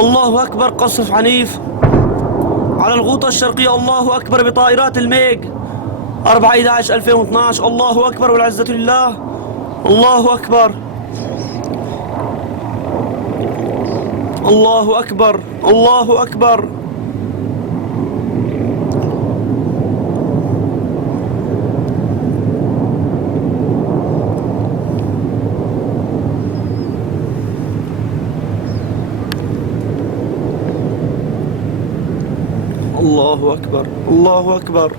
الله أكبر. قصف عنيف على الغوطة الشرقية. الله أكبر بطائرات الميج 4/11/2012. الله أكبر والعزة لله. الله أكبر. الله أكبر. الله أكبر. الله أكبر. الله أكبر.